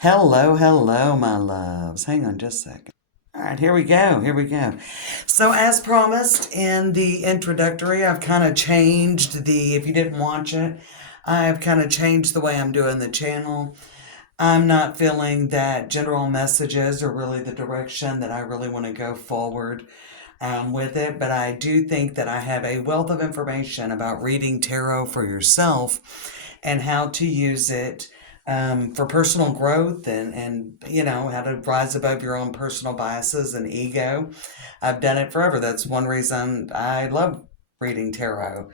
Hello, hello, my loves. Hang on just a second. All right, here we go. Here we go. So, as promised in the introductory, I've kind of changed if you didn't watch it, I've kind of changed the way I'm doing the channel. I'm not feeling that general messages are really the direction that I really want to go forward with it, but I do think that I have a wealth of information about reading tarot for yourself and how to use it for personal growth and how to rise above your own personal biases and ego. I've done it forever. That's one reason I love reading tarot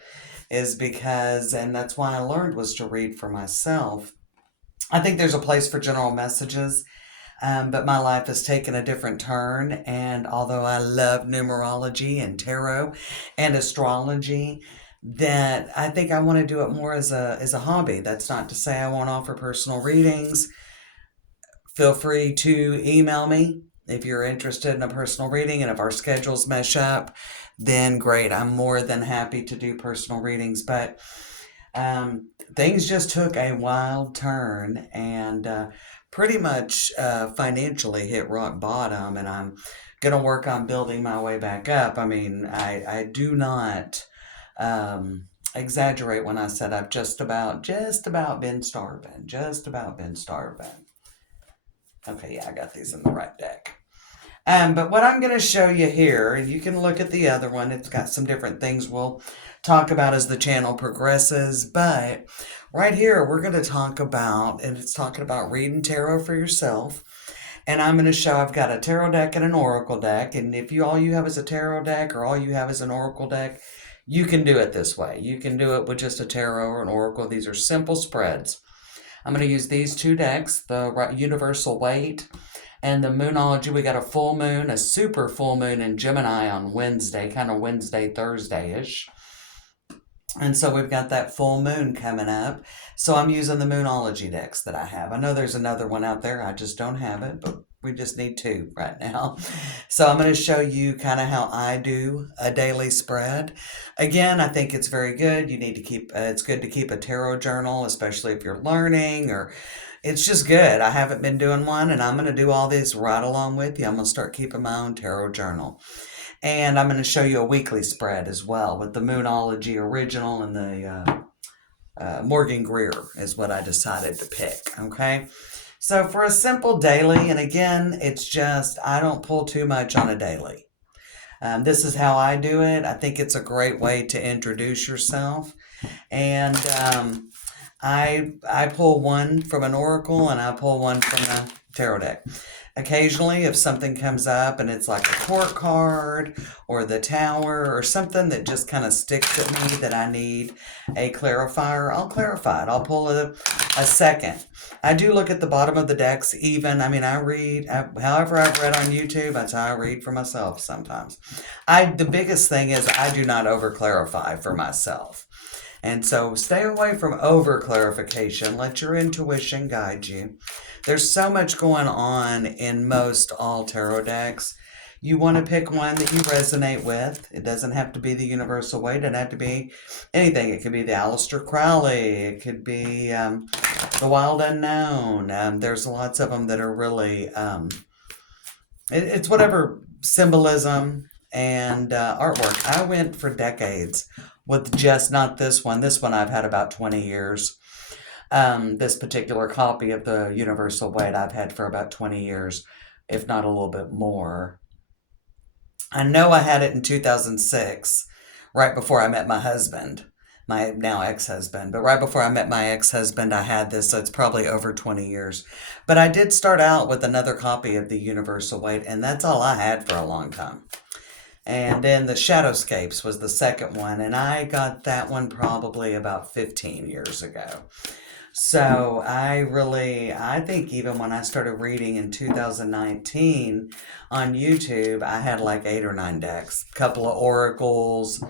is because, and that's why I learned was to read for myself. I think there's a place for general messages, but my life has taken a different turn. And although I love numerology and tarot and astrology, that I think I want to do it more as a hobby. That's not to say I won't offer personal readings. Feel free to email me if you're interested in a personal reading, and if our schedules mesh up, then great. I'm more than happy to do personal readings, but things just took a wild turn and pretty much financially hit rock bottom, and I'm going to work on building my way back up. I mean, I do not exaggerate when I said I've just about been starving. Just about been starving. Okay, yeah, I got these in the right deck. But what I'm going to show you here, and you can look at the other one, it's got some different things we'll talk about as the channel progresses. But right here, we're going to talk about, and it's talking about reading tarot for yourself. And I'm going to show I've got a tarot deck and an oracle deck. And if all you have is a tarot deck or all you have is an oracle deck, you can do it this way. You can do it with just a tarot or an oracle. These are simple spreads. I'm going to use these two decks, the Universal Weight and the Moonology. We got a full moon, a super full moon in Gemini on Wednesday, kind of Wednesday, Thursday-ish. And so we've got that full moon coming up. So I'm using the Moonology decks that I have. I know there's another one out there. I just don't have it, but we just need two right now. So I'm going to show you kind of how I do a daily spread. Again, I think it's very good. You need to it's good to keep a tarot journal, especially if you're learning, or it's just good. I haven't been doing one, and I'm going to do all this right along with you. I'm going to start keeping my own tarot journal. And I'm going to show you a weekly spread as well with the Moonology original and the Morgan Greer is what I decided to pick. Okay. So for a simple daily, and again, it's just, I don't pull too much on a daily. This is how I do it. I think it's a great way to introduce yourself. And I pull one from an oracle and I pull one from a tarot deck. Occasionally, if something comes up and it's like a court card or the tower or something that just kind of sticks at me that I need a clarifier, I'll clarify it. I'll pull a second. I do look at the bottom of the decks even. I mean, I read, however I've read on YouTube, that's how I read for myself sometimes. The biggest thing is I do not over clarify for myself. And so stay away from over clarification. Let your intuition guide you. There's so much going on in most all tarot decks. You want to pick one that you resonate with. It doesn't have to be the Universal Way. It doesn't have to be anything. It could be the Aleister Crowley. It could be the Wild Unknown. There's lots of them that are really, it's whatever symbolism and artwork. I went for decades with just not this one. This one I've had about 20 years. This particular copy of the Universal Weight I've had for about 20 years, if not a little bit more. I know I had it in 2006, right before I met my husband, my now ex-husband. But right before I met my ex-husband, I had this, so it's probably over 20 years. But I did start out with another copy of the Universal Weight, and that's all I had for a long time. And then the Shadowscapes was the second one, and I got that one probably about 15 years ago. So I think even when I started reading in 2019 on YouTube, I had like 8 or 9 decks, a couple of oracles,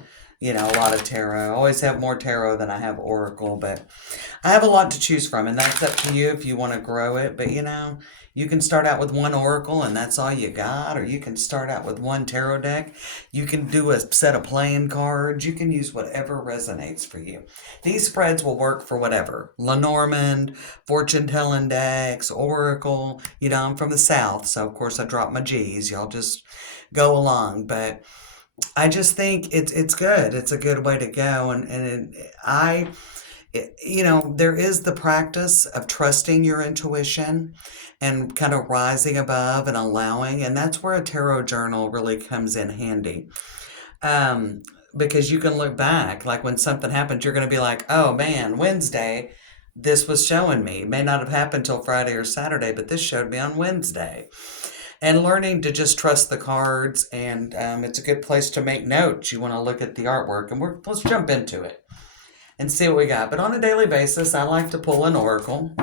a lot of tarot. I always have more tarot than I have oracle, but I have a lot to choose from, and that's up to you if you want to grow it. But you can start out with one oracle and that's all you got, or you can start out with one tarot deck. You can do a set of playing cards. You can use whatever resonates for you. These spreads will work for whatever. Lenormand, fortune telling decks, oracle. I'm from the South, so of course I drop my G's. Y'all just go along, but I just think it's good. It's a good way to go, there is the practice of trusting your intuition and kind of rising above and allowing, and that's where a tarot journal really comes in handy. Um, because you can look back, like when something happens, you're going to be like, oh man, Wednesday, this was showing me. It may not have happened till Friday or Saturday, but this showed me on Wednesday. And learning to just trust the cards, and it's a good place to make notes. You want to look at the artwork, and let's jump into it and see what we got. But on a daily basis, I like to pull an oracle.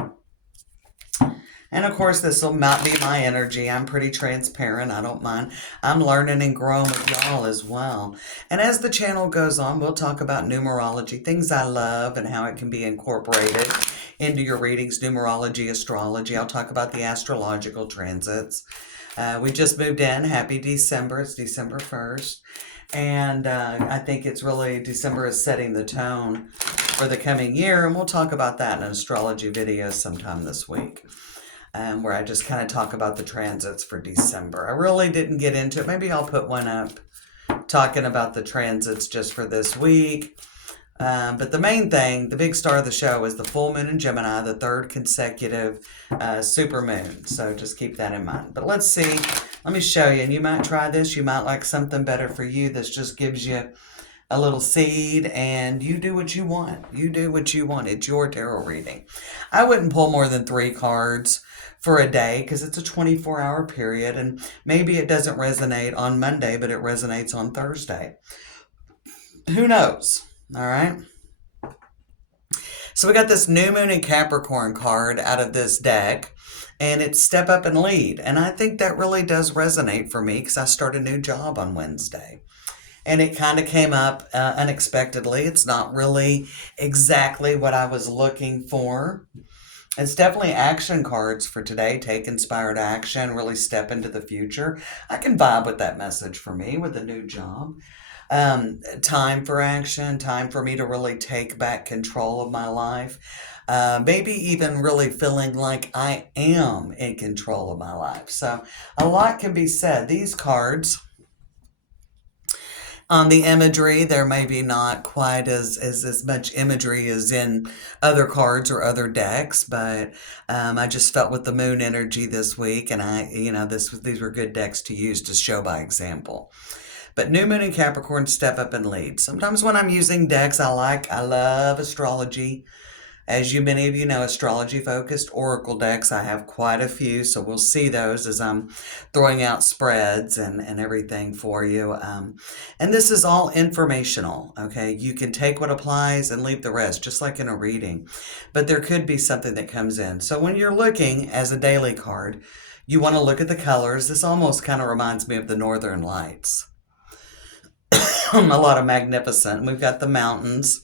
And of course, this will not be my energy. I'm pretty transparent. I don't mind. I'm learning and growing with y'all as well. And as the channel goes on, we'll talk about numerology, things I love and how it can be incorporated into your readings, numerology, astrology. I'll talk about the astrological transits. We just moved in. Happy December. It's December 1st. And I think it's really, December is setting the tone for the coming year. And we'll talk about that in an astrology video sometime this week, where I just kind of talk about the transits for December. I really didn't get into it. Maybe I'll put one up talking about the transits just for this week. But the main thing, the big star of the show, is the full moon in Gemini, the third consecutive super moon. So just keep that in mind. But let's see. Let me show you. And you might try this. You might like something better for you. This just gives you a little seed, and you do what you want. You do what you want. It's your tarot reading. I wouldn't pull more than 3 cards for a day because it's a 24-hour period, and maybe it doesn't resonate on Monday, but it resonates on Thursday. Who knows? All right. So we got this new moon in Capricorn card out of this deck, and it's step up and lead. And I think that really does resonate for me because I start a new job on Wednesday. And it kind of came up unexpectedly. It's not really exactly what I was looking for. It's definitely action cards for today. Take inspired action, really step into the future. I can vibe with that message for me with a new job. Time for action, time for me to really take back control of my life. Maybe even really feeling like I am in control of my life. So a lot can be said. These cards, on the imagery, there may be not quite as much imagery as in other cards or other decks, but I just felt with the moon energy this week, and these were good decks to use to show by example. But new moon in Capricorn, step up and lead. Sometimes when I'm using decks, I love astrology. As many of you know, astrology-focused oracle decks, I have quite a few, so we'll see those as I'm throwing out spreads and everything for you. And this is all informational, okay? You can take what applies and leave the rest, just like in a reading. But there could be something that comes in. So when you're looking as a daily card, you want to look at the colors. This almost kind of reminds me of the Northern Lights. A lot of magnificent. We've got the mountains.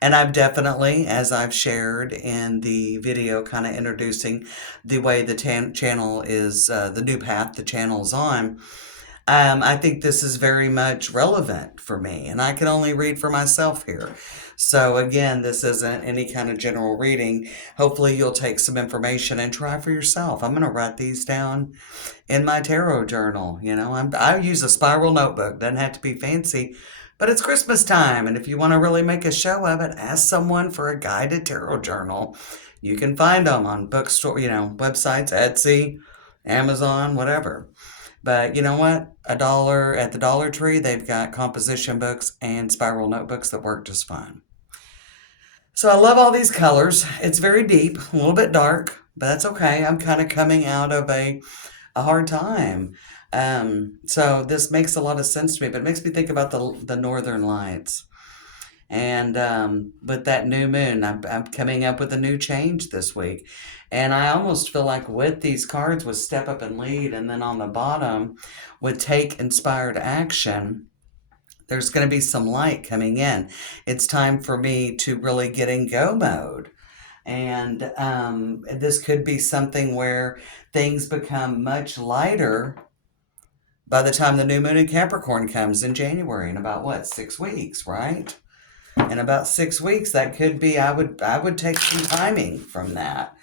And I've definitely, as I've shared in the video kind of introducing the way the channel is, the new path the channel's on, I think this is very much relevant for me. And I can only read for myself here. So again, this isn't any kind of general reading. Hopefully you'll take some information and try for yourself. I'm going to write these down in my tarot journal. I use a spiral notebook. Doesn't have to be fancy. But it's Christmas time, and if you want to really make a show of it, ask someone for a guided tarot journal. You can find them on bookstore, websites, Etsy, Amazon, whatever. But you know what? $1 at the Dollar Tree, they've got composition books and spiral notebooks that work just fine. So I love all these colors. It's very deep, a little bit dark, but that's okay. I'm kind of coming out of a hard time. So this makes a lot of sense to me, but it makes me think about the Northern Lights. And with that new moon, I'm coming up with a new change this week. And I almost feel like with these cards with step up and lead, and then on the bottom with take inspired action, There's going to be some light coming in. It's time for me to really get in go mode. And this could be something where things become much lighter by the time the new moon in Capricorn comes in January, in about what, 6 weeks, right? In about 6 weeks, that could be, I would take some timing from that.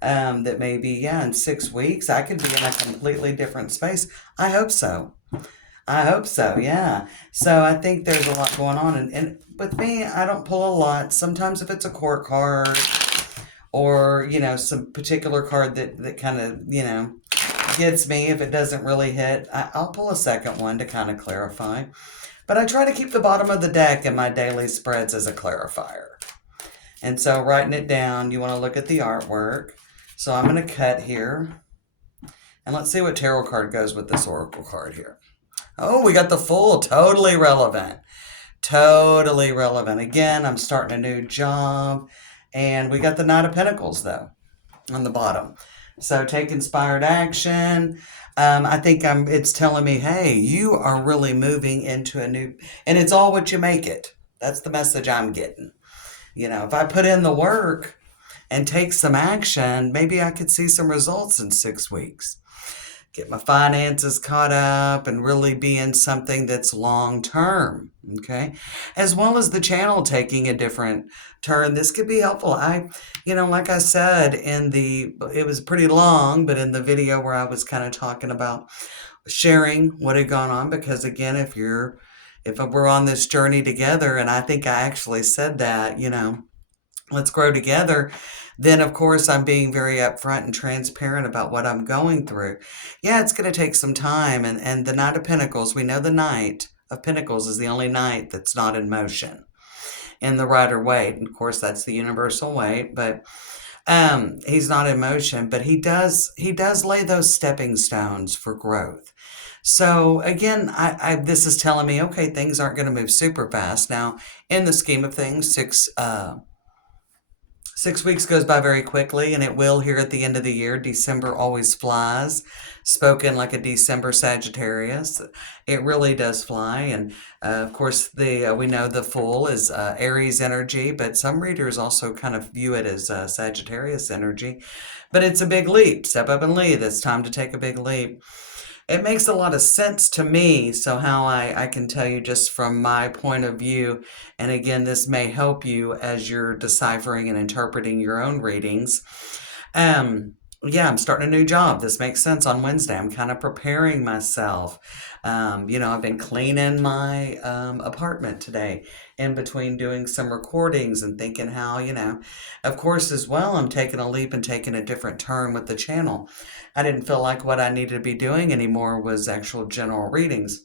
That maybe, yeah, in 6 weeks, I could be in a completely different space. I hope so. I hope so, yeah. So I think there's a lot going on. And with me, I don't pull a lot. Sometimes if it's a court card or, some particular card that kind of, gets me, if it doesn't really hit, I'll pull a second one to kind of clarify. But I try to keep the bottom of the deck in my daily spreads as a clarifier. And so writing it down, you want to look at the artwork. So I'm going to cut here. And let's see what tarot card goes with this oracle card here. Oh, we got the Fool. Totally relevant. Totally relevant. Again, I'm starting a new job. And we got the Knight of Pentacles, though, on the bottom. So take inspired action. I think it's telling me, hey, you are really moving into a new, and it's all what you make it. That's the message I'm getting. If I put in the work and take some action, maybe I could see some results in 6 weeks. Get my finances caught up and really be in something that's long term, okay? As well as the channel taking a different turn. This could be helpful. Like I said, it was pretty long, but in the video where I was kind of talking about sharing what had gone on, because again, if we're on this journey together, and I think I actually said that, let's grow together, then of course I'm being very upfront and transparent about what I'm going through. Yeah, it's going to take some time. And the Knight of Pentacles, we know the Knight of Pentacles is the only knight that's not in motion in the Rider Waite. And of course, that's the universal weight, but he's not in motion, but he does lay those stepping stones for growth. So again, this is telling me, okay, things aren't going to move super fast. Now, in the scheme of things, 6 weeks goes by very quickly, and it will here at the end of the year. December always flies. Spoken like a December Sagittarius, it really does fly. And of course, we know the Fool is Aries energy, but some readers also kind of view it as Sagittarius energy. But it's a big leap. Step up and lead. It's time to take a big leap. It makes a lot of sense to me. So how I can tell you just from my point of view, and again, this may help you as you're deciphering and interpreting your own readings. Yeah, I'm starting a new job. This makes sense on Wednesday. I'm kind of preparing myself. I've been cleaning my apartment today in between doing some recordings and thinking how, of course, as well, I'm taking a leap and taking a different turn with the channel. I didn't feel like what I needed to be doing anymore was actual general readings.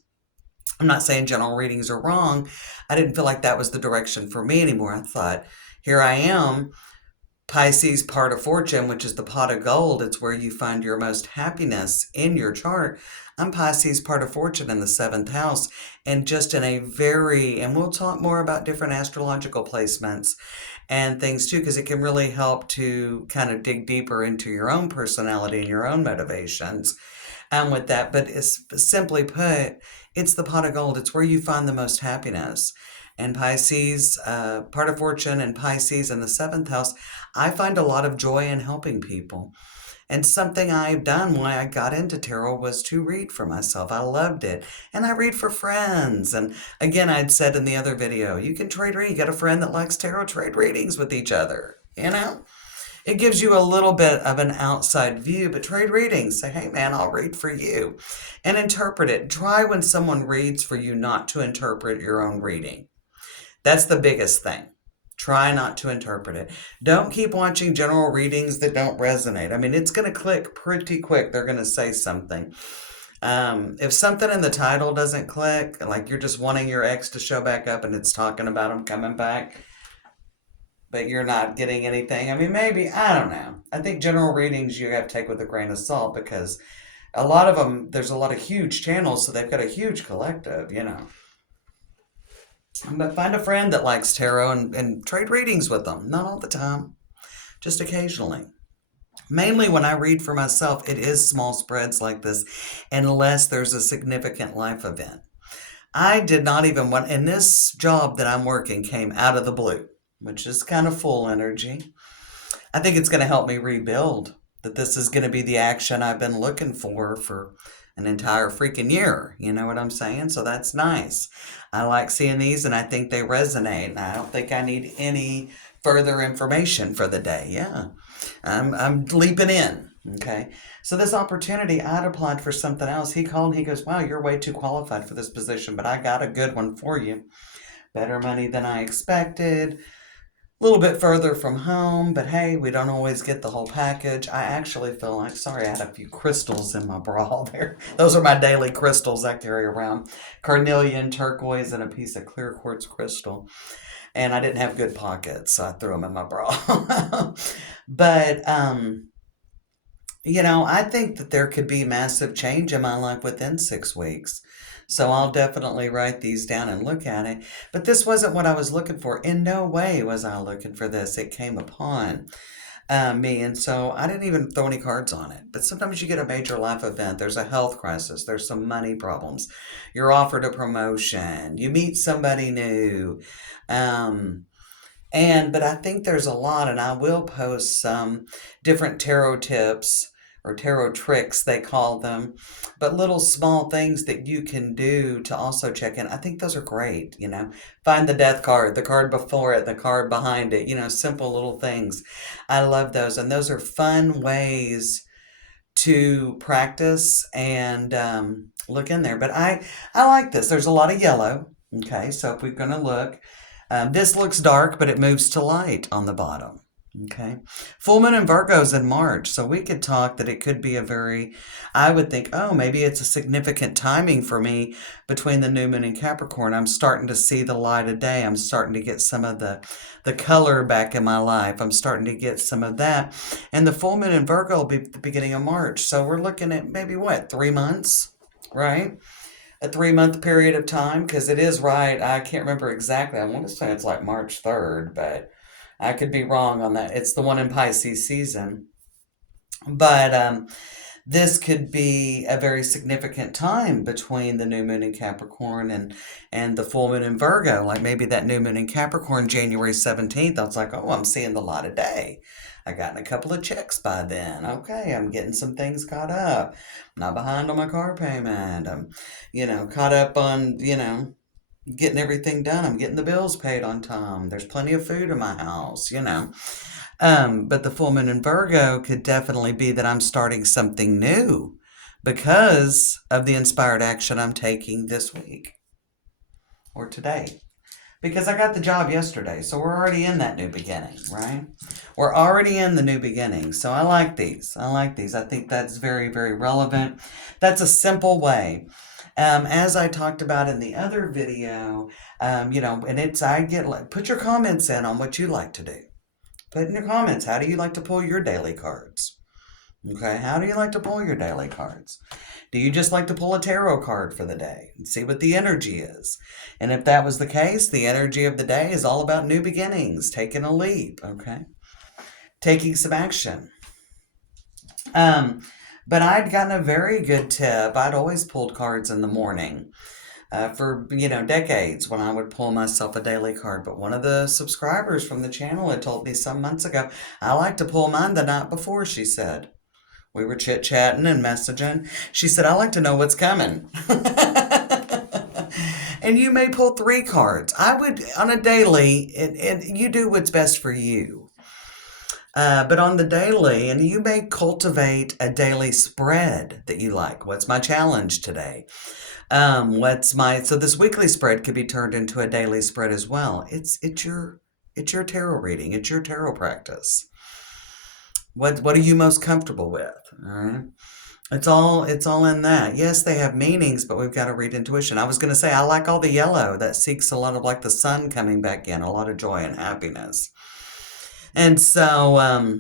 I'm not saying general readings are wrong. I didn't feel like that was the direction for me anymore. I thought, here I am, Pisces part of fortune, which is the pot of gold. It's where you find your most happiness in your chart. I'm Pisces part of fortune in the 7th house, and just in a and we'll talk more about different astrological placements and things too, because it can really help to kind of dig deeper into your own personality and your own motivations with that. But it's simply put, it's the pot of gold. It's where you find the most happiness. And Pisces, part of fortune, and Pisces in the 7th house, I find a lot of joy in helping people. And something I've done when I got into tarot was to read for myself. I loved it. And I read for friends. And again, I'd said in the other video, you can trade reading. You got a friend that likes tarot, trade readings with each other. It gives you a little bit of an outside view, but trade readings. Say, hey man, I'll read for you. And interpret it. Try when someone reads for you not to interpret your own reading. That's the biggest thing. Try not to interpret it. Don't keep watching general readings that don't resonate. I mean, it's going to click pretty quick. They're going to say something. If something in the title doesn't click, like you're just wanting your ex to show back up and it's talking about him coming back, but you're not getting anything. I mean, maybe, I don't know. I think general readings you have to take with a grain of salt, because a lot of them, there's a lot of huge channels, so they've got a huge collective, But find a friend that likes tarot and trade readings with them. Not all the time, just occasionally. Mainly when I read for myself, it is small spreads like this, unless there's a significant life event. I did not even want, and this job that I'm working came out of the blue, which is kind of full energy. I think it's going to help me rebuild, that this is going to be the action I've been looking for an entire freaking year. You know what I'm saying? So that's nice. I like seeing these and I think they resonate. And I don't think I need any further information for the day. Yeah. I'm leaping in. Okay. So this opportunity, I'd applied for something else. He called and he goes, wow, you're way too qualified for this position, but I got a good one for you. Better money than I expected. A little bit further from home, but hey, we don't always get the whole package. I actually feel like, sorry, I had a few crystals in my bra there. Those are my daily crystals I carry around. Carnelian, turquoise, and a piece of clear quartz crystal. And I didn't have good pockets, so I threw them in my bra. But, I think that there could be massive change in my life within 6 weeks. So I'll definitely write these down and look at it. But this wasn't what I was looking for. In no way was I looking for this. It came upon me. And so I didn't even throw any cards on it. But sometimes you get a major life event. There's a health crisis. There's some money problems. You're offered a promotion. You meet somebody new. Um, but I think there's a lot, and I will post some different tarot tips or tarot tricks, they call them, but little small things that you can do to also check in. I think those are great. Find the death card, the card before it, the card behind it, simple little things. I love those. And those are fun ways to practice and look in there. But I like this. There's a lot of yellow. Okay, so if we're going to look, this looks dark, but it moves to light on the bottom. Okay. Full moon in Virgo's in March. So we could talk that it could be I would think, oh, maybe it's a significant timing for me between the new moon and Capricorn. I'm starting to see the light of day. I'm starting to get some of the color back in my life. I'm starting to get some of that. And the full moon in Virgo will be the beginning of March. So we're looking at maybe 3 months, right? A 3 month period of time, because it is right. I can't remember exactly. I want to say it's like March 3rd, but I could be wrong on that. It's the one in Pisces season. But this could be a very significant time between the new moon in Capricorn and the full moon in Virgo. Like maybe that new moon in Capricorn, January 17th, I was like, oh, I'm seeing the light of day. I got in a couple of checks by then. Okay, I'm getting some things caught up. I'm not behind on my car payment. I'm, caught up on, getting everything done. I'm getting the bills paid on time. There's plenty of food in my house. But the full moon in Virgo could definitely be that I'm starting something new because of the inspired action I'm taking this week or today. Because I got the job yesterday, so we're already in that new beginning, right? We're already in the new beginning. So I like these. I think that's very, very relevant. That's a simple way. As I talked about in the other video, and put your comments in on what you like to do. Put in your comments, how do you like to pull your daily cards? Okay, how do you like to pull your daily cards? Do you just like to pull a tarot card for the day and see what the energy is? And if that was the case, the energy of the day is all about new beginnings, taking a leap, okay? Taking some action. But I'd gotten a very good tip. I'd always pulled cards in the morning for, decades when I would pull myself a daily card. But one of the subscribers from the channel had told me some months ago, I like to pull mine the night before, she said. We were chit-chatting and messaging. She said, I like to know what's coming. And you may pull 3 cards. I would, on a daily, you do what's best for you. But on the daily, and you may cultivate a daily spread that you like. What's my challenge today? So this weekly spread could be turned into a daily spread as well. It's your tarot reading. It's your tarot practice. What are you most comfortable with? All right. It's all in that. Yes, they have meanings, but we've got to read intuition. I was going to say, I like all the yellow. That seeks a lot of like the sun coming back in, a lot of joy and happiness. And so,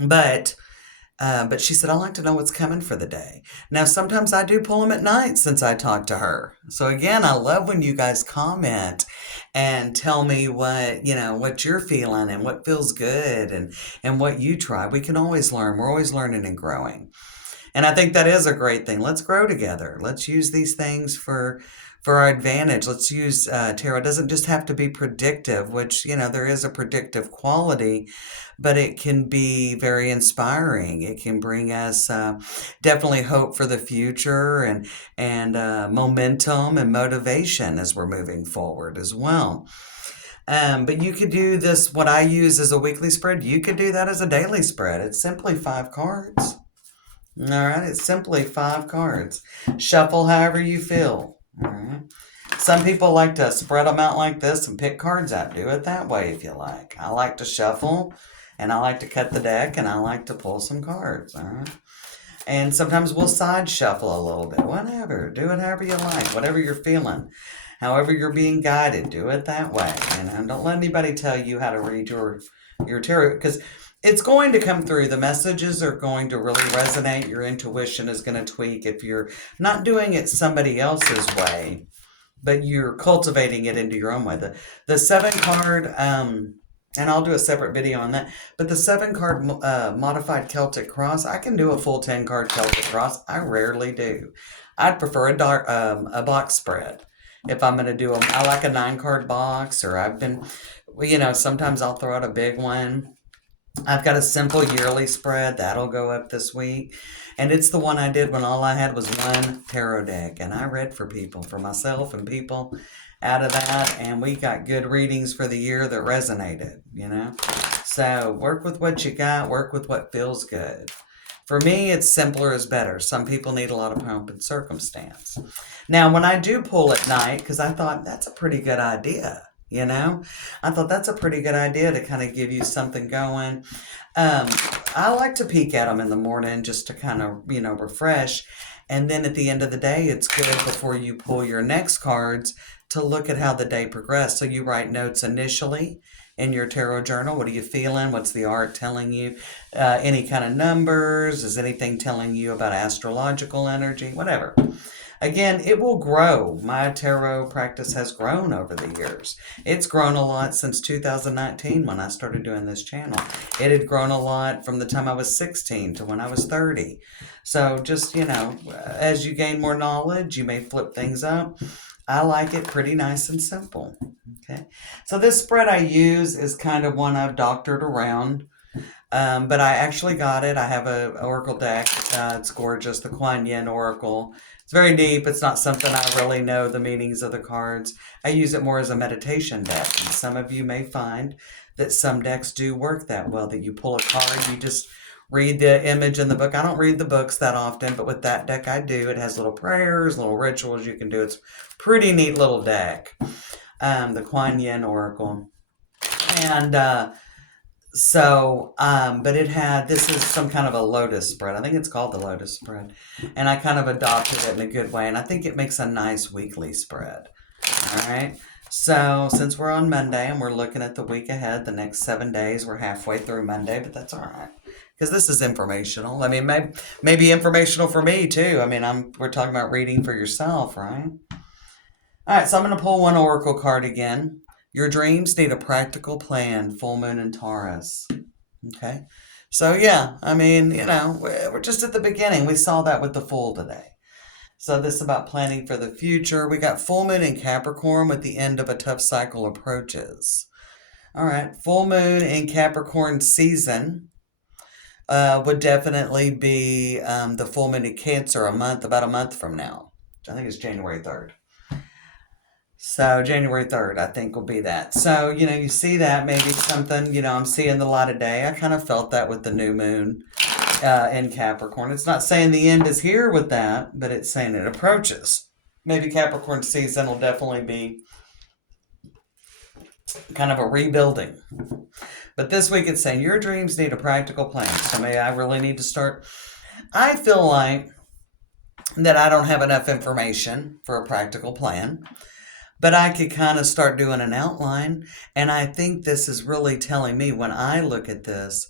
but she said, I like to know what's coming for the day. Now, sometimes I do pull them at night since I talked to her. So again, I love when you guys comment and tell me what you're feeling and what feels good and what you try. We can always learn. We're always learning and growing. And I think that is a great thing. Let's grow together. Let's use these things for our advantage. Let's use tarot. It doesn't just have to be predictive, which, there is a predictive quality, but it can be very inspiring. It can bring us definitely hope for the future and momentum and motivation as we're moving forward as well. But you could do this, what I use as a weekly spread, you could do that as a daily spread. It's simply 5 cards. All right, it's simply 5 cards. Shuffle however you feel. All right. Some people like to spread them out like this and pick cards out. Do it that way if you like. I like to shuffle, and I like to cut the deck, and I like to pull some cards. All right. And sometimes we'll side shuffle a little bit. Whatever. Do it however you like. Whatever you're feeling. However you're being guided, do it that way. Don't let anybody tell you how to read your tarot, because it's going to come through. The messages are going to really resonate. Your intuition is going to tweak if you're not doing it somebody else's way, but you're cultivating it into your own way. The 7 card, and I'll do a separate video on that, but the 7 card modified Celtic cross, I can do a full 10 card Celtic cross. I rarely do. I'd prefer a box spread. If I'm going to do them, I like a 9 card box, or sometimes I'll throw out a big one. I've got a simple yearly spread that'll go up this week, and it's the one I did when all I had was one tarot deck, and I read for myself and people out of that, and we got good readings for the year that resonated. So work with what you got, work with what feels good. For me, it's simpler is better. Some people need a lot of pomp and circumstance. Now, when I do pull at night, because I thought that's a pretty good idea, I thought that's a pretty good idea to kind of give you something going. I like to peek at them in the morning just to kind of, refresh. And then at the end of the day, it's good before you pull your next cards to look at how the day progressed. So you write notes initially in your tarot journal. What are you feeling? What's the art telling you? Any kind of numbers? Is anything telling you about astrological energy? Whatever. Again, it will grow. My tarot practice has grown over the years. It's grown a lot since 2019 when I started doing this channel. It had grown a lot from the time I was 16 to when I was 30. So just, as you gain more knowledge, you may flip things up. I like it pretty nice and simple. Okay. So this spread I use is kind of one I've doctored around. But I actually got it. I have a oracle deck. It's gorgeous. The Kuan Yin Oracle. It's very deep. It's not something I really know the meanings of the cards. I use it more as a meditation deck. And some of you may find that some decks do work that well, that you pull a card, you just read the image in the book. I don't read the books that often, but with that deck I do. It has little prayers, little rituals you can do. It's pretty neat little deck. The Kuan Yin Oracle. And but this is some kind of a lotus spread. I think it's called the lotus spread. And I kind of adopted it in a good way. And I think it makes a nice weekly spread. All right. So since we're on Monday and we're looking at the week ahead, the next 7 days, we're halfway through Monday, but that's all right. Because this is informational. I mean, maybe informational for me too. I mean, we're talking about reading for yourself, right? All right. So I'm going to pull one oracle card again. Your dreams need a practical plan, full moon in Taurus. Okay. So yeah, I mean, we're just at the beginning. We saw that with the Fool today. So this is about planning for the future. We got full moon in Capricorn with the end of a tough cycle approaches. All right. Full moon in Capricorn season would definitely be the full moon in Cancer about a month from now. I think it's January 3rd. So January 3rd, I think, will be that. So, you see that, maybe something, I'm seeing the light of day. I kind of felt that with the new moon in Capricorn. It's not saying the end is here with that, but it's saying it approaches. Maybe Capricorn season will definitely be kind of a rebuilding. But this week it's saying your dreams need a practical plan. So maybe I really need to start. I feel like that I don't have enough information for a practical plan. But I could kind of start doing an outline. And I think this is really telling me when I look at this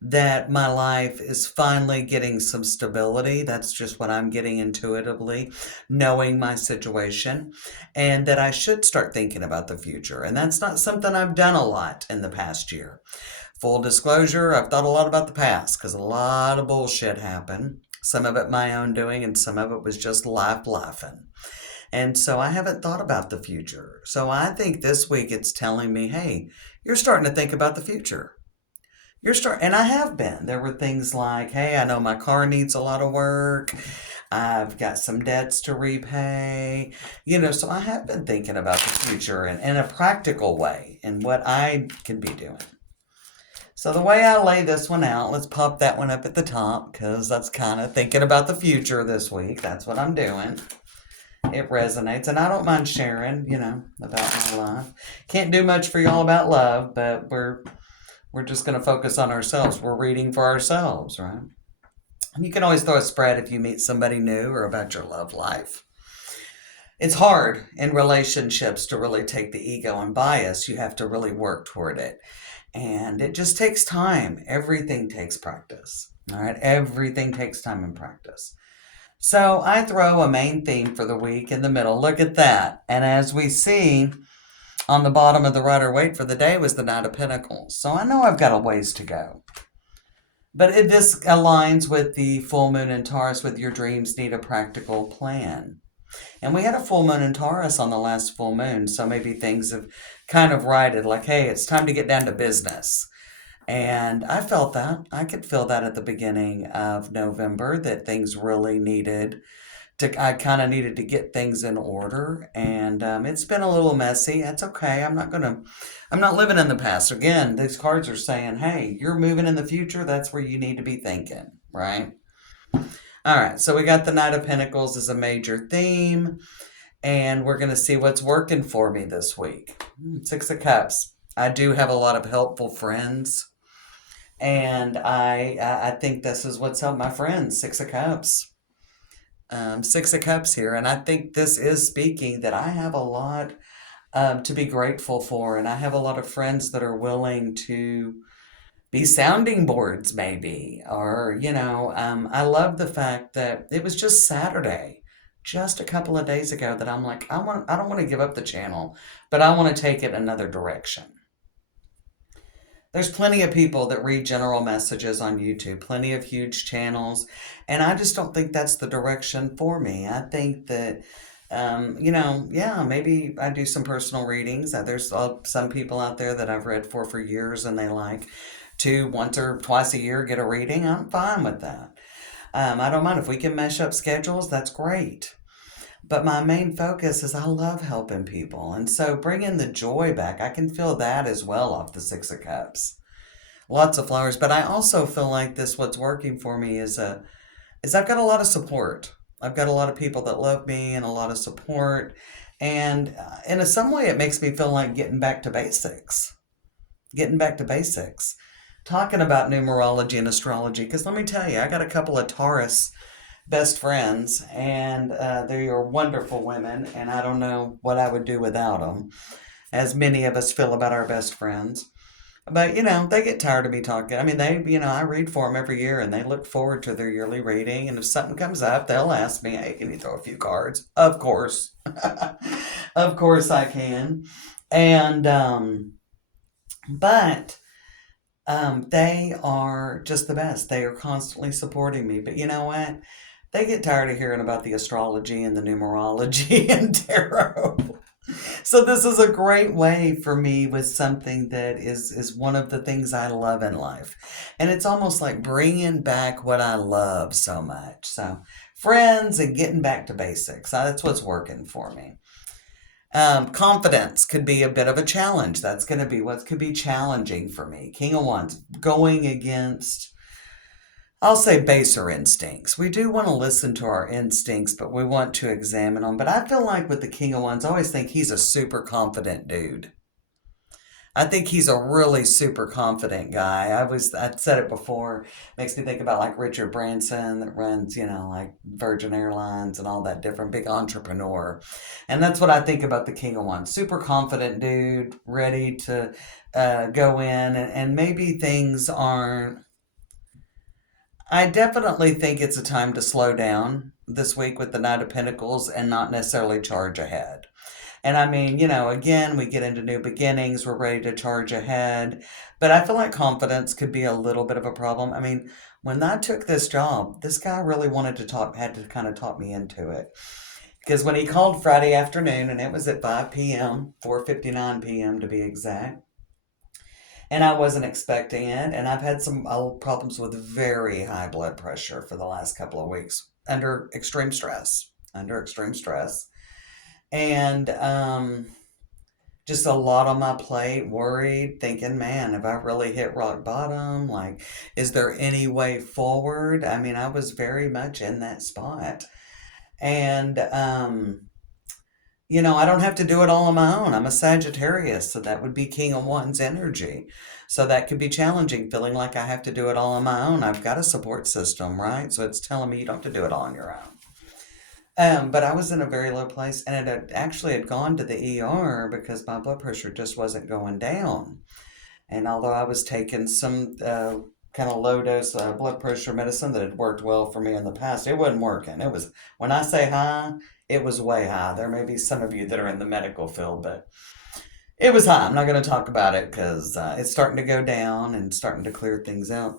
that my life is finally getting some stability. That's just what I'm getting intuitively, knowing my situation, and that I should start thinking about the future. And that's not something I've done a lot in the past year. Full disclosure, I've thought a lot about the past because a lot of bullshit happened. Some of it my own doing, and some of it was just life laughing. And so I haven't thought about the future. So I think this week it's telling me, hey, you're starting to think about the future. And I have been. There were things like, hey, I know my car needs a lot of work. I've got some debts to repay. So I have been thinking about the future in a practical way and what I can be doing. So the way I lay this one out, let's pop that one up at the top because that's kind of thinking about the future this week. That's what I'm doing. It resonates, and I don't mind sharing, about my life. Can't do much for y'all about love, but we're just going to focus on ourselves. We're reading for ourselves, right? And you can always throw a spread if you meet somebody new or about your love life. It's hard in relationships to really take the ego and bias. You have to really work toward it. And it just takes time. Everything takes practice. All right. Everything takes time and practice. So I throw a main theme for the week in the middle. Look at that. And as we see on the bottom of the Rider Waite for the day was the Knight of Pentacles. So I know I've got a ways to go. But this aligns with the full moon in Taurus with your dreams need a practical plan. And we had a full moon in Taurus on the last full moon. So maybe things have kind of righted like, hey, it's time to get down to business. And I felt that. I could feel that at the beginning of November that things really I kind of needed to get things in order. And it's been a little messy. That's okay. I'm not living in the past. Again, these cards are saying, hey, you're moving in the future. That's where you need to be thinking, right? All right. So we got the Knight of Pentacles as a major theme. And we're going to see what's working for me this week. Six of Cups. I do have a lot of helpful friends. And I think this is what's helped my friends. Six of Cups. Six of Cups here. And I think this is speaking that I have a lot to be grateful for. And I have a lot of friends that are willing to be sounding boards, maybe. Or, I love the fact that it was just Saturday, just a couple of days ago, that I'm like, I don't want to give up the channel, but I want to take it another direction. There's plenty of people that read general messages on YouTube, plenty of huge channels, and I just don't think that's the direction for me. I think that, yeah, maybe I do some personal readings. There's some people out there that I've read for years, and they like to once or twice a year get a reading. I'm fine with that. I don't mind if we can mesh up schedules. That's great. But my main focus is I love helping people. And so bringing the joy back, I can feel that as well off the Six of Cups. Lots of flowers. But I also feel like what's working for me is I've got a lot of support. I've got a lot of people that love me and a lot of support. And in some way, it makes me feel like getting back to basics. Getting back to basics. Talking about numerology and astrology. Because let me tell you, I got a couple of Taurus best friends, and they are wonderful women, and I don't know what I would do without them, as many of us feel about our best friends. But, they get tired of me talking. I mean, I read for them every year, and they look forward to their yearly reading, and if something comes up, they'll ask me, hey, can you throw a few cards? Of course. Of course I can. And, but... they are just the best. They are constantly supporting me. But you know what? They get tired of hearing about the astrology and the numerology and tarot. So this is a great way for me with something that is one of the things I love in life. And it's almost like bringing back what I love so much. So friends and getting back to basics. That's what's working for me. Confidence could be a bit of a challenge. That's going to be what could be challenging for me. King of Wands, going against, I'll say, baser instincts. We do want to listen to our instincts, but we want to examine them. But I feel like with the King of Wands, I always think he's a super confident dude. I think he's a really super confident guy. I've said it before. Makes me think about like Richard Branson that runs, like Virgin Airlines and all that different big entrepreneur. And that's what I think about the King of Wands. Super confident dude, ready to go in, and maybe things aren't. I definitely think it's a time to slow down this week with the Knight of Pentacles and not necessarily charge ahead. And I mean, again, we get into new beginnings. We're ready to charge ahead. But I feel like confidence could be a little bit of a problem. I mean, When I took this job, this guy really wanted to talk, had to kind of talk me into it. Because when he called Friday afternoon, and it was at 5 p.m., 4:59 p.m. to be exact, and I wasn't expecting it, and I've had some problems with very high blood pressure for the last couple of weeks under extreme stress. Under extreme stress. And just a lot on my plate, worried, thinking, man, have I really hit rock bottom? Like, is there any way forward? I mean, I was very much in that spot. And, I don't have to do it all on my own. I'm a Sagittarius, so that would be King of Wands energy. So that could be challenging, feeling like I have to do it all on my own. I've got a support system, right? So it's telling me you don't have to do it all on your own. But I was in a very low place, and it had gone to the ER because my blood pressure just wasn't going down. And although I was taking some kind of low dose blood pressure medicine that had worked well for me in the past, it wasn't working. It was, when I say high, it was way high. There may be some of you that are in the medical field, but it was high. I'm not going to talk about it because it's starting to go down and starting to clear things out.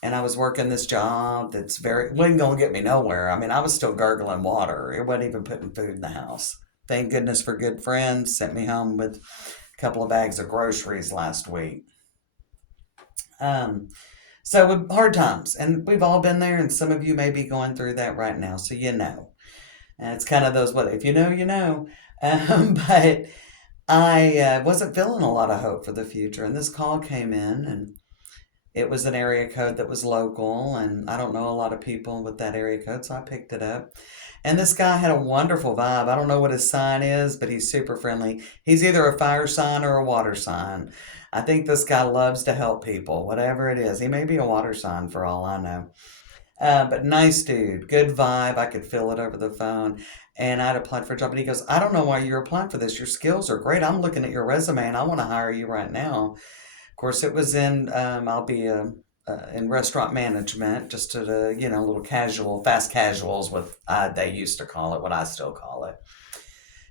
And I was working this job that's wasn't going to get me nowhere. I mean, I was still gargling water. It wasn't even putting food in the house. Thank goodness for good friends. Sent me home with a couple of bags of groceries last week. Um, so with hard times, and we've all been there, and some of you may be going through that right now. So you know, and it's kind of those what if you know, you know. But I wasn't feeling a lot of hope for the future, and this call came in, and it was an area code that was local, and I don't know a lot of people with that area code, so I picked it up. And this guy had a wonderful vibe. I don't know what his sign is, but he's super friendly. He's either a fire sign or a water sign. I think this guy loves to help people, whatever it is. He may be a water sign for all I know. But nice dude, good vibe. I could feel it over the phone. And I'd applied for a job, and he goes, I don't know why you're applying for this. Your skills are great. I'm looking at your resume, and I want to hire you right now. Of course, it was I'll be in restaurant management, just at a, little casual, fast casuals, what they used to call it, what I still call it.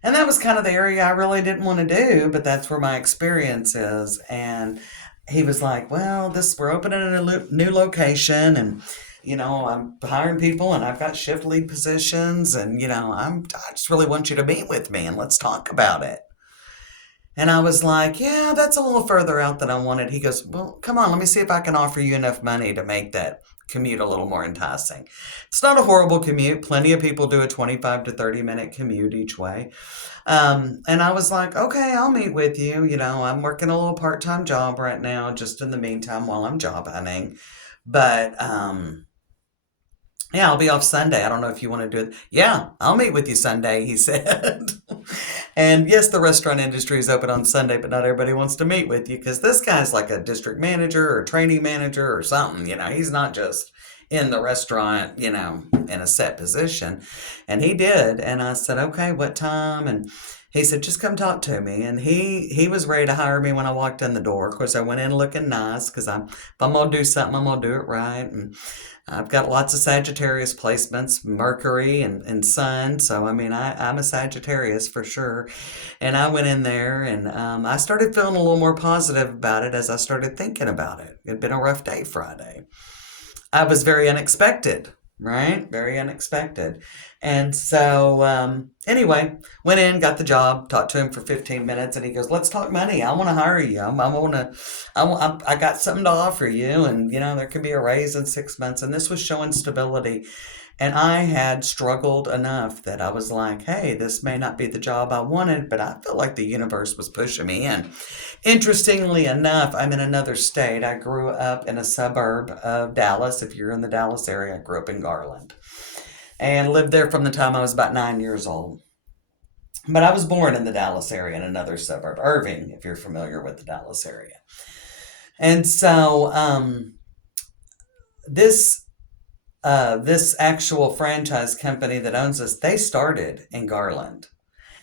And that was kind of the area I really didn't want to do, but that's where my experience is. And he was like, well, we're opening a new location, and, I'm hiring people, and I've got shift lead positions, and, I just really want you to meet with me and let's talk about it. And I was like, yeah, that's a little further out than I wanted. He goes, well, come on, let me see if I can offer you enough money to make that commute a little more enticing. It's not a horrible commute. Plenty of people do a 25 to 30-minute commute each way. And I was like, okay, I'll meet with you. I'm working a little part-time job right now, just in the meantime while I'm job hunting. But yeah, I'll be off Sunday. I don't know if you want to do it. Yeah, I'll meet with you Sunday, he said. And yes, the restaurant industry is open on Sunday, but not everybody wants to meet with you because this guy's like a district manager or training manager or something. He's not just in the restaurant, in a set position. And he did. And I said, okay, what time? And he said, just come talk to me. And he was ready to hire me when I walked in the door. Of course, I went in looking nice because if I'm going to do something, I'm going to do it right. And I've got lots of Sagittarius placements, Mercury and Sun. So, I mean, I'm a Sagittarius for sure. And I went in there, and I started feeling a little more positive about it as I started thinking about it. It had been a rough day Friday. I was very unexpected, right? Very unexpected. And so, anyway, went in, got the job, talked to him for 15 minutes, and he goes, let's talk money. I want to hire you. I got something to offer you, and, there could be a raise in 6 months. And this was showing stability. And I had struggled enough that I was like, hey, this may not be the job I wanted, but I felt like the universe was pushing me in. Interestingly enough, I'm in another state. I grew up in a suburb of Dallas. If you're in the Dallas area, I grew up in Garland and lived there from the time I was about 9 years old. But I was born in the Dallas area in another suburb, Irving, if you're familiar with the Dallas area. And so this actual franchise company that owns us, they started in Garland.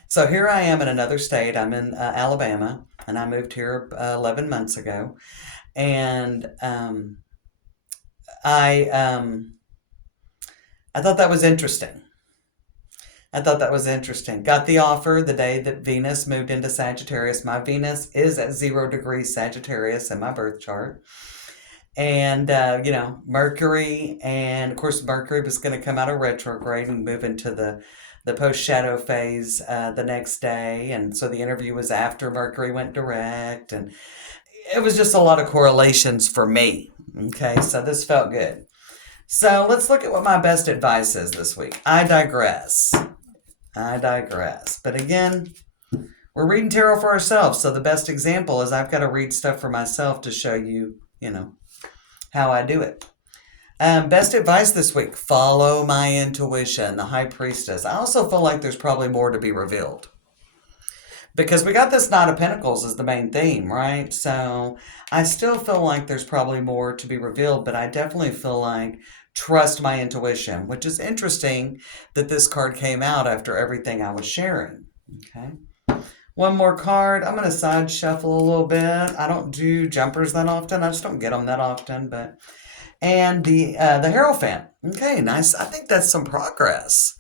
So here I am in another state. I'm in Alabama, and I moved here 11 months ago. And I thought that was interesting. I thought that was interesting. Got the offer the day that Venus moved into Sagittarius. My Venus is at 0 degrees Sagittarius in my birth chart. And, Mercury, and of course, Mercury was going to come out of retrograde and move into the post shadow phase the next day. And so the interview was after Mercury went direct. And it was just a lot of correlations for me. Okay, so this felt good. So let's look at what my best advice is this week. I digress. I digress. But again, we're reading tarot for ourselves. So the best example is I've got to read stuff for myself to show you, how I do it. Best advice this week, follow my intuition, the High Priestess. I also feel like there's probably more to be revealed. Because we got this Knight of Pentacles as the main theme, right? So I still feel like there's probably more to be revealed, but I definitely feel like trust my intuition, which is interesting that this card came out after everything I was sharing. Okay. One more card. I'm going to side shuffle a little bit. I don't do jumpers that often. I just don't get them that often, but... And the Hierophant. Okay, nice. I think that's some progress.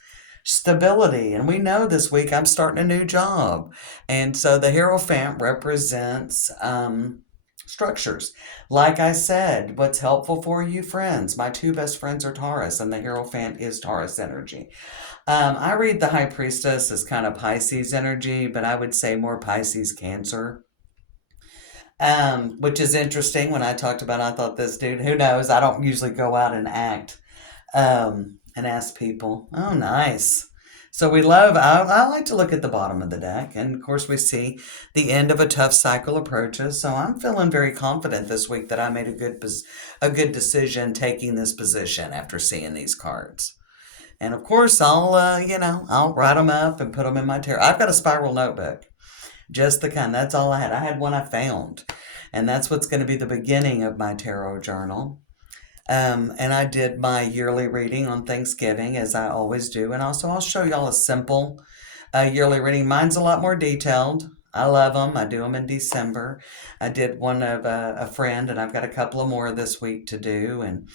Stability. And we know this week I'm starting a new job. And so the Hierophant represents structures. Like I said, what's helpful for you, friends? My two best friends are Taurus, and the Hierophant is Taurus energy. I read the High Priestess as kind of Pisces energy, but I would say more Pisces Cancer. Which is interesting. When I talked about, I thought this dude, who knows? I don't usually go out and act, and ask people. Oh, nice. So I like to look at the bottom of the deck. And of course, we see the end of a tough cycle approaches. So I'm feeling very confident this week that I made a good decision taking this position after seeing these cards. And of course, I'll write them up and put them in my tarot. I've got a spiral notebook. Just the kind. That's all I had. I had one I found. And that's what's going to be the beginning of my tarot journal. And I did my yearly reading on Thanksgiving, as I always do. And also, I'll show y'all a simple yearly reading. Mine's a lot more detailed. I love them. I do them in December. I did one of a friend, and I've got a couple of more this week to do. And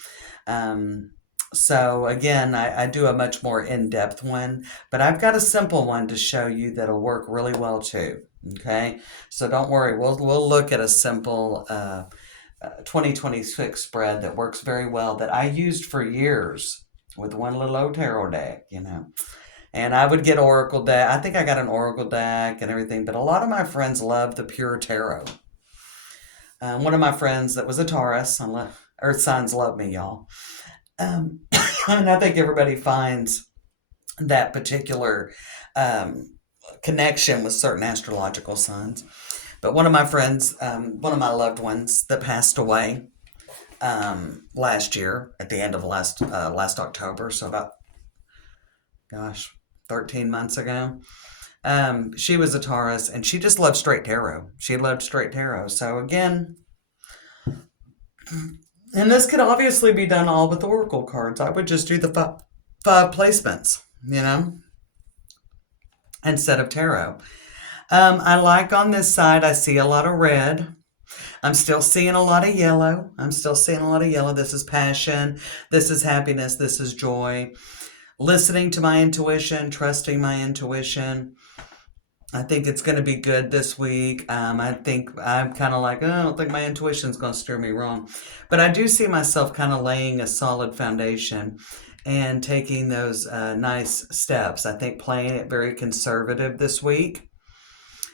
so again, I do a much more in-depth one, but I've got a simple one to show you that'll work really well too. Okay, so don't worry. We'll look at a simple 2026 spread that works very well that I used for years with one little old tarot deck, And I would get oracle deck. I think I got an oracle deck and everything, but a lot of my friends love the pure tarot. One of my friends that was a Taurus, Earth signs love me, y'all. And I think everybody finds that particular connection with certain astrological signs. But one of my friends, one of my loved ones that passed away last year at the end of last October, so about, 13 months ago. She was a Taurus, and she just loved straight tarot. She loved straight tarot. So again, and this could obviously be done all with oracle cards. I would just do the five placements, instead of tarot. I like on this side, I see a lot of red. I'm still seeing a lot of yellow. This is passion. This is happiness. This is joy. Listening to my intuition, trusting my intuition. I think it's going to be good this week. I think I'm kind of like, I don't think my intuition's going to steer me wrong. But I do see myself kind of laying a solid foundation and taking those nice steps. I think playing it very conservative this week.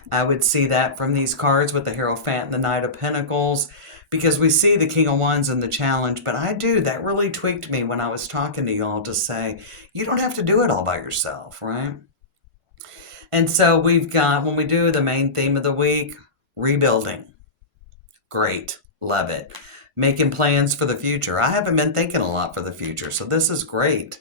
I would see that from these cards with the Hierophant and the Knight of Pentacles, because we see the King of Wands in the challenge. But that really tweaked me when I was talking to y'all to say, you don't have to do it all by yourself, right? And so we've got, when we do the main theme of the week, rebuilding. Great. Love it. Making plans for the future. I haven't been thinking a lot for the future, so this is great.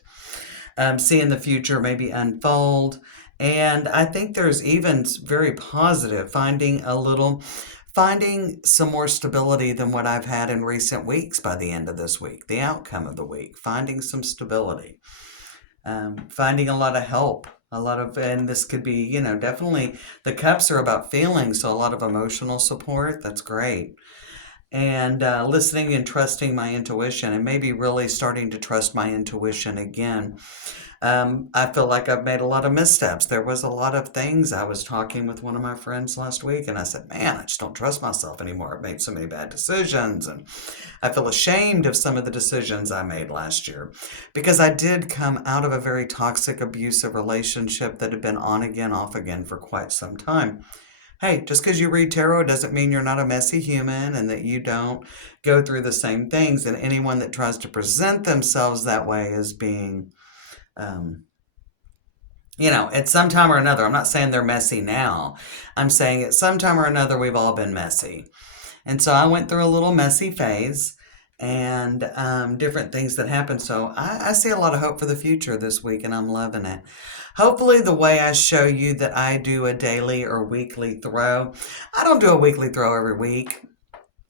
Seeing the future maybe unfold. And I think there's even very positive, finding some more stability than what I've had in recent weeks by the end of this week, the outcome of the week, finding some stability, finding a lot of help, and this could be, definitely the cups are about feelings, so a lot of emotional support. That's great. and listening and trusting my intuition, and maybe really starting to trust my intuition again. I feel like I've made a lot of missteps. There was a lot of things. I was talking with one of my friends last week, and I said, man, I just don't trust myself anymore. I've made so many bad decisions, and I feel ashamed of some of the decisions I made last year because I did come out of a very toxic, abusive relationship that had been on again, off again for quite some time. Hey, just because you read tarot doesn't mean you're not a messy human and that you don't go through the same things. And anyone that tries to present themselves that way as being, um, at some time or another, I'm not saying they're messy now. I'm saying at some time or another, we've all been messy. And so I went through a little messy phase and different things that happened. So I see a lot of hope for the future this week, and I'm loving it. Hopefully, the way I show you that I do a daily or weekly throw, I don't do a weekly throw every week.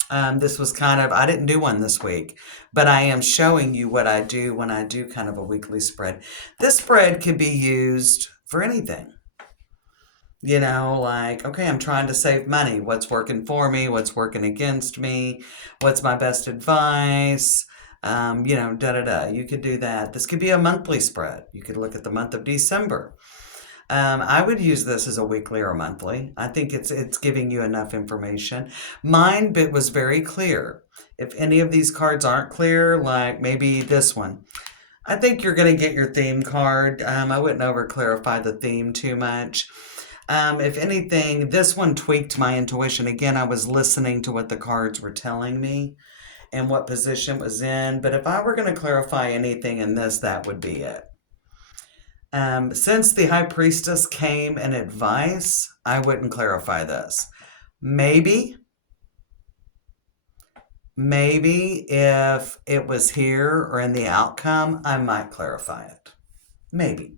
This was I didn't do one this week, but I am showing you what I do when I do kind of a weekly spread. This spread could be used for anything. Like, okay, I'm trying to save money. What's working for me? What's working against me? What's my best advice? Da da da. You could do that. This could be a monthly spread. You could look at the month of December. I would use this as a weekly or a monthly. I think it's giving you enough information. Mine bit was very clear. If any of these cards aren't clear, like maybe this one, I think you're going to get your theme card. I wouldn't over clarify the theme too much. If anything, this one tweaked my intuition. Again, I was listening to what the cards were telling me and what position it was in. But if I were going to clarify anything in this, that would be it. Since the High Priestess came in advice, I wouldn't clarify this. Maybe if it was here or in the outcome, I might clarify it. Maybe.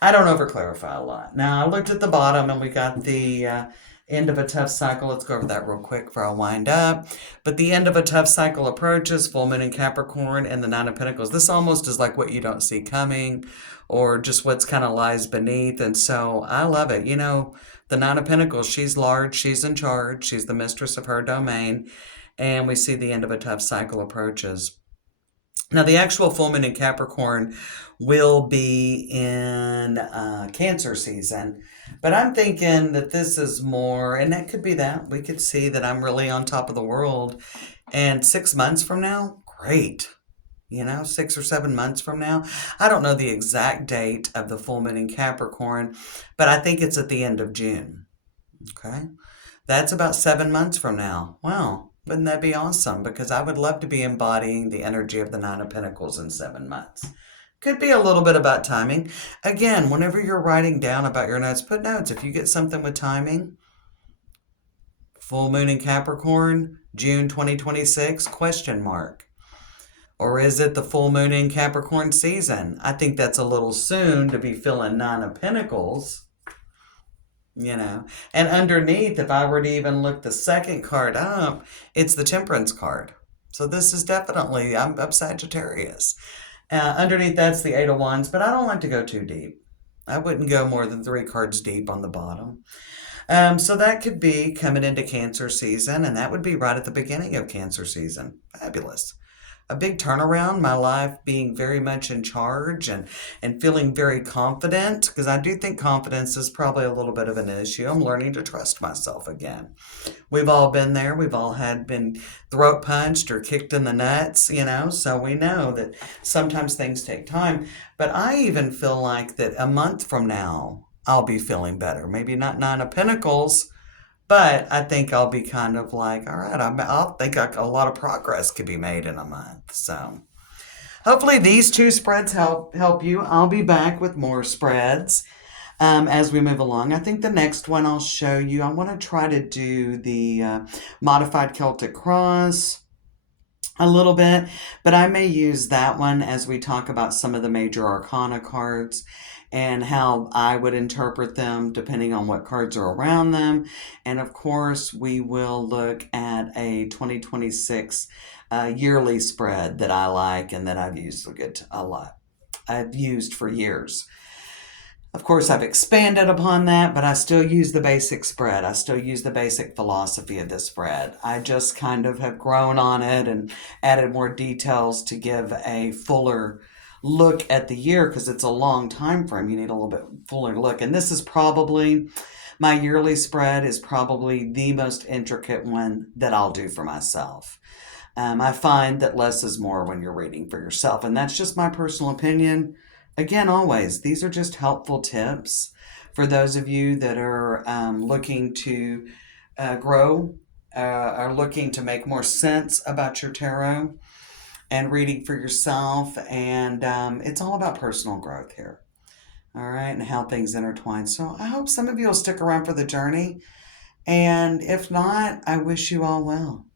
I don't over clarify a lot. Now, I looked at the bottom and we got the end of a tough cycle. Let's go over that real quick before I wind up. But the end of a tough cycle approaches, full moon in Capricorn and the Nine of Pentacles. This almost is like what you don't see coming or just what's kind of lies beneath. And so I love it. The Nine of Pentacles, she's large, she's in charge, she's the mistress of her domain. And we see the end of a tough cycle approaches. Now, the actual full moon in Capricorn will be in Cancer season, but I'm thinking that this is more, and that could be that. We could see that I'm really on top of the world, and 6 months from now, great. 6 or 7 months from now. I don't know the exact date of the full moon in Capricorn, but I think it's at the end of June. Okay? That's about 7 months from now. Wow. Wouldn't that be awesome? Because I would love to be embodying the energy of the Nine of Pentacles in 7 months. Could be a little bit about timing. Again, whenever you're writing down about your notes, put notes. If you get something with timing, full moon in Capricorn, June 2026, question mark. Or is it the full moon in Capricorn season? I think that's a little soon to be feeling Nine of Pentacles. And underneath, if I were to even look the second card up, it's the Temperance card. So this is definitely, I'm up Sagittarius. Underneath, that's the Eight of Wands, but I don't like to go too deep. I wouldn't go more than 3 cards deep on the bottom. So that could be coming into Cancer season, and that would be right at the beginning of Cancer season. Fabulous. A big turnaround, my life being very much in charge and feeling very confident, because I do think confidence is probably a little bit of an issue. I'm learning to trust myself again. We've all been there. We've all been throat punched or kicked in the nuts, so we know that sometimes things take time. But I even feel like that a month from now, I'll be feeling better. Maybe not Nine of Pentacles, but I think I'll be kind of like, all right, I'll think a lot of progress could be made in a month. So hopefully these 2 spreads help you. I'll be back with more spreads as we move along. I think the next one I'll show you, I want to try to do the modified Celtic cross a little bit, but I may use that one as we talk about some of the major arcana cards and how I would interpret them depending on what cards are around them. And of course, we will look at a 2026 yearly spread that I like and that I've used a lot. I've used for years. Of course, I've expanded upon that, but I still use the basic spread. I still use the basic philosophy of the spread. I just kind of have grown on it and added more details to give a fuller look at the year because it's a long time frame. You need a little bit fuller look. And this is probably my yearly spread is probably the most intricate one that I'll do for myself. I find that less is more when you're reading for yourself, and that's just my personal opinion. Again, always, these are just helpful tips for those of you that are looking to grow, are looking to make more sense about your tarot and reading for yourself. And it's all about personal growth here. All right, and how things intertwine. So I hope some of you will stick around for the journey. And if not, I wish you all well.